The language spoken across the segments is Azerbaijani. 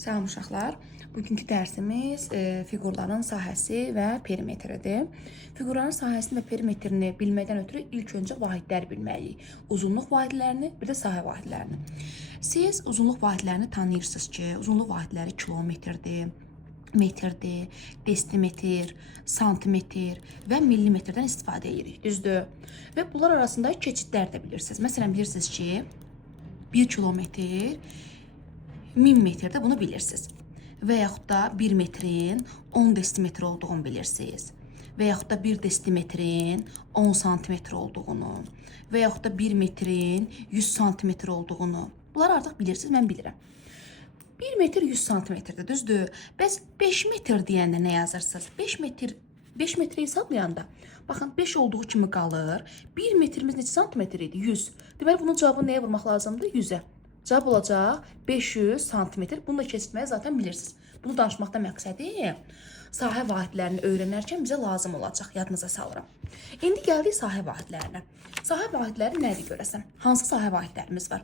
Salam uşaqlar. Bugünkü dərsimiz fiqurların sahəsi və perimetridir. Fiqurların sahəsini və perimetrini bilməkdən ötürü ilk öncə vahidləri bilməliyik. Uzunluq vahidlərini, bir də sahə vahidlərini. Siz uzunluq vahidlərini tanıyırsınız ki, uzunluq vahidləri kilometrdir, metrdir, desimetr, santimetr və millimetrdən istifadə edirik, düzdür? Və bunlar arasında keçidlər də bilirsiniz. Məsələn, bilirsiniz ki, 1 kilometr 1000 metrdə bunu bilirsiniz. Və yaxud da 1 metrin 10 desimetr olduğunu bilirsiniz. Və yaxud da 1 desimetrin 10 santimetr olduğunu. Və yaxud da 1 metrin 100 santimetr olduğunu. Bunları artıq bilirsiniz, mən bilirəm. 1 metr 100 santimetrdir, düzdür? Bəs 5 metr deyəndə nə yazırsınız? 5 metri hesablayanda, baxın 5 olduğu kimi qalır. 1 metrimiz neçə santimetr idi? 100. Deməli, bunun cavabını nəyə vurmaq lazımdır? 100-ə. Cavab olacaq 500 santimetr. Bunu da keçirməyi zaten bilirsiniz. Bunu danışmaqda məqsədi sahə vahidlərini öyrənərkən bizə lazım olacaq. Yadınıza salıram. İndi gəldik sahə vahidlərinə. Sahə vahidləri nədir görəsən? Hansı sahə vahidlərimiz var?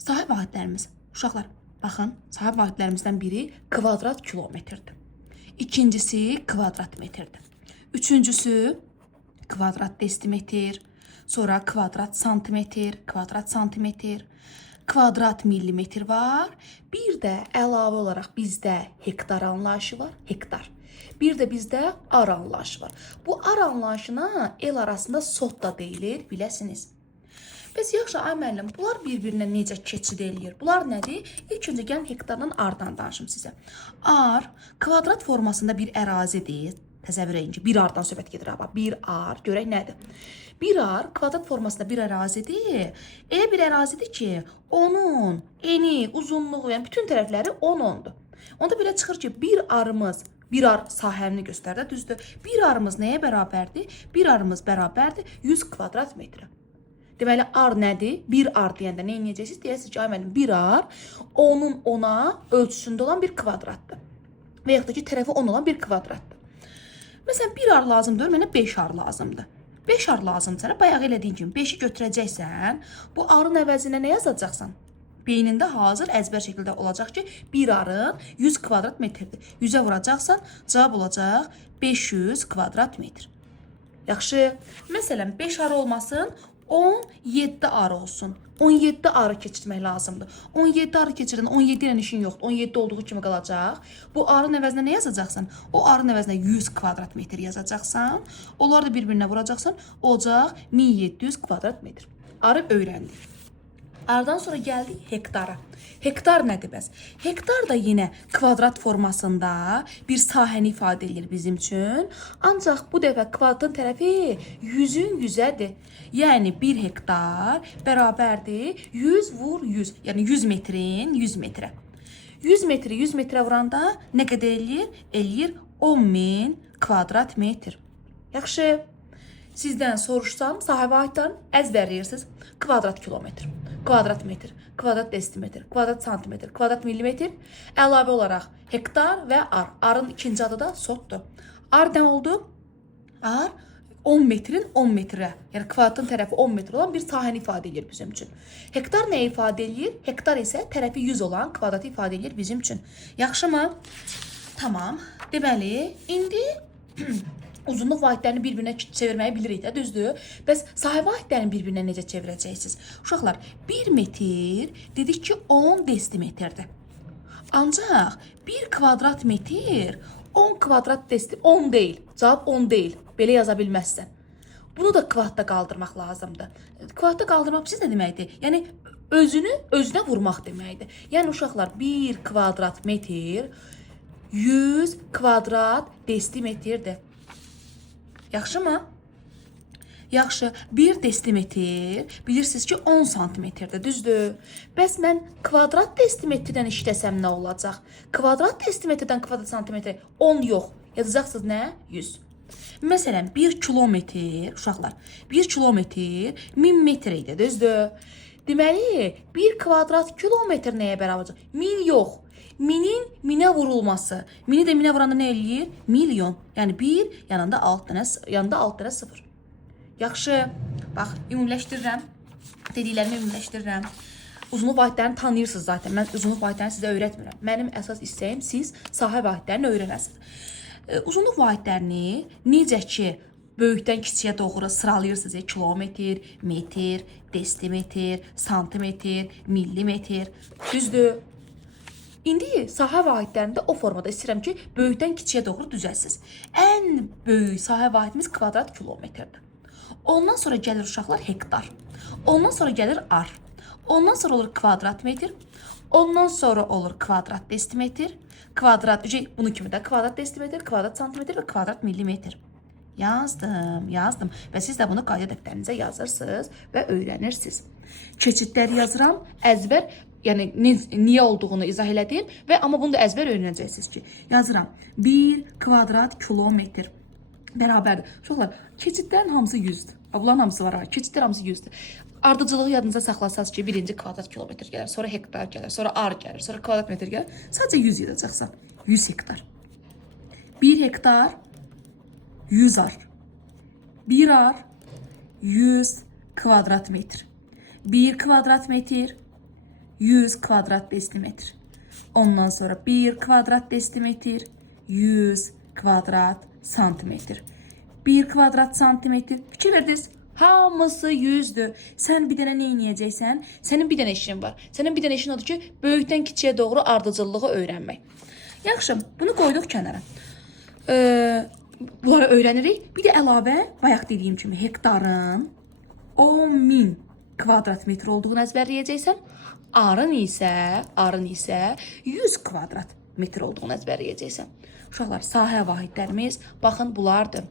Sahə vahidlərimiz, uşaqlar, baxın, sahə vahidlərimizdən biri kvadrat kilometrdir. İkincisi kvadrat metrdir. Üçüncüsü kvadrat desimetr, sonra kvadrat santimetr, kvadrat millimetr var. Bir də əlavə olaraq bizdə hektar anlayışı var, hektar. Bir də bizdə ar anlayışı var. Bu ar anlayışına el arasında sot da deyilir, biləsiniz. Bəs yaxşı, ay müəllim, bunlar bir-birinə necə keçid eləyir? Bunlar nədir? İlk öncə gəlin hektardan ardan danışım sizə. Ar kvadrat formasında bir ərazidir. Təsəvvür edin ki, bir ardan söhbət gedir. Bir ar, görək nədir? Bir ar kvadrat formasında bir ərazidir. Elə bir ərazidir ki, onun eni, uzunluğu, yəni bütün tərəfləri 10-10'dur. Onda belə çıxır ki, bir ar sahəni göstərdə, düzdür? Bir arımız nəyə bərabərdir? Bir arımız bərabərdir 100 kvadrat metrə. Deməli, ar nədir? Bir ar deyəndə nə edəcəksiniz? Deyəsiniz ki, ay müəllim, bir ar onun 10'a ölçüsündə olan bir kvadratdır. Və yaxud da ki, tərəfi 10 olan bir kvadratdır. Məsələn, bir ar lazımdır, mənə 5 ar lazımdır. 5 ar lazımdır sənə, bayaq elədiyin kimi 5'i götürəcəksən, bu arın əvəzinə nə yazacaqsan? Beynində hazır əzbər şəkildə olacaq ki, bir arın 100 kvadrat metrdir. 100'ə vuracaqsan, cavab olacaq 500 kvadrat metr. Yaxşı, məsələn, 5 ar olmasın, 17 ar olsun. 17 arı keçirmək lazımdır. 17 arı keçirin, 17 ilə işin yoxdur. 17 olduğu kimi qalacaq. Bu arın əvəzinə nə yazacaqsan? O arın əvəzinə 100 kvadrat metr yazacaqsan. Onları da bir-birinə vuracaqsan. Olacaq 1700 kvadrat metr. Arı öyrəndik. Aradan sonra gəldik hektara. Hektar nədir bəs? Hektar da yenə kvadrat formasında bir sahəni ifadə edir bizim üçün. Ancaq bu dəfə kvadratın tərəfi 100'ün 100'ədir. Yəni 1 hektar bərabərdir 100 vur 100. Yəni 100 metrin 100 metrə. 100 metri 100 metrə vuranda nə qədər eləyir? Eləyir 10.000 kvadrat metr. Yaxşı. Sizdən soruşsam, sahə vahidlərini əzbərləyirsiniz. Kvadrat kilometr, kvadrat metr, kvadrat desimetr, kvadrat santimetr, kvadrat millimetr. Əlavə olaraq hektar və ar. Arın ikinci adı da sotdur. Ar nə oldu? Ar 10 metrin 10 metrə, yəni kvadratın tərəfi 10 metr olan bir sahəni ifadə edir bizim üçün. Hektar nə ifadə edir? Hektar isə tərəfi 100 olan kvadratı ifadə edir bizim üçün. Yaxşı mı? Tamam. Deməli, indi uzunluq vahidlərini bir-birinə çevirməyi bilirik də, düzdür? Bəs sahə vahidlərini bir-birinə necə çevirəcəksiniz? Uşaqlar, 1 metr dedik ki 10 desimetrdir. Ancaq 1 kvadrat metr 10 kvadrat desimetr 10 deyil. Cavab 10 deyil. Belə yaza bilməzsən. Bunu da kvadratda qaldırmaq lazımdır. Kvadratda qaldırmaq siz nə deməkdir? Yəni özünə vurmaq deməkdir. Yəni uşaqlar 1 kvadrat metr 100 kvadrat desimetrdir. Yaxşı mı? Yaxşı. 1 desimetr bilirsiniz ki 10 santimetrdir, düzdür? Bəs mən kvadrat desimetrdən işləsəm nə olacaq? Kvadrat desimetrdən kvadrat santimetr 10 yox. Yazacaqsınız nə? 100. Məsələn, 1 kilometr, uşaqlar, 1 kilometr 1000 metr idi, düzdür? Deməli, 1 kvadrat kilometr nəyə bərabər olacaq? 1000 yox. Minin minə vurulması. Mini də minə vuranda nə eləyir? Milyon. Yəni 1 yanında 6 dənə 0. Yaxşı. Bax, ümumiləşdirirəm. Dediklərimi ümumiləşdirirəm. uzunluq vahidlərini tanıyırsınız zaten. Mən uzunluq vahidlərini sizə öyrətmirəm. Mənim əsas istəyim siz sahə vahidlərini öyrənəsiniz. Uzunluq vahidlərini necə ki böyükdən kiçiyə doğru sıralayırsınız. Kilometr, metr, desimetr, santimetr, millimetr. Düzdür? İndi sahə vahidlərində o formada istəyirəm ki, böyükdən kiçiyə doğru düzəlsiniz. Ən böyük sahə vahidimiz kvadrat kilometrdir. Ondan sonra gəlir uşaqlar hektar. Ondan sonra gəlir ar. Ondan sonra olur kvadrat metr. Ondan sonra olur kvadrat desimetr. Kvadrat, bunu kimi də kvadrat desimetr, kvadrat santimetr və kvadrat millimetr. Yazdım. Və siz də bunu qayda dəftərinizə yazırsınız və öyrənirsiniz. Keçidləri yazıram, əzbər, yəni niyə olduğunu izah elədim və amma bunu da əzbər öyrənəcəksiniz ki, yazıram 1 kvadrat kilometr bərabərdir. Uşaqlar, keçidlərin hamısı 100'dür. Bunların hamısı var ha, keçidlər hamısı 100'dür. Ardıcılığı yadınıza saxlasanız ki, birinci kvadrat kilometr gəlir, sonra hektar gəlir, sonra ar gəlir, sonra kvadrat metr gəlir. Sadəcə 100 yazacaqsan, 100 hektar. 1 hektar 100 ar. 1 ar 100 kvadrat metr. 1 kvadrat metr 100 kvadrat desimetr. Ondan sonra 1 kvadrat desimetr 100 kvadrat santimetr. 1 kvadrat santimetr. Fikir verdiniz? Hamısı 100'dür. Sən bir dənə nə edəcəksən? Sənin bir dənə işin var. Sənin bir dənə işin odur ki, böyükdən kiçiyə doğru ardıcıllığı öyrənmək. Yaxşı, bunu qoyduq kənara. Bunları öyrənirik. Bir də əlavə, bayaq dediyim kimi hektarın 10.000 kvadrat metr olduğunu əzbərləyəcəksən. Arın isə 100 kvadrat metr olduğunu əzbərləyəcəksən. Uşaqlar, sahə vahidlərimiz baxın bunlardır.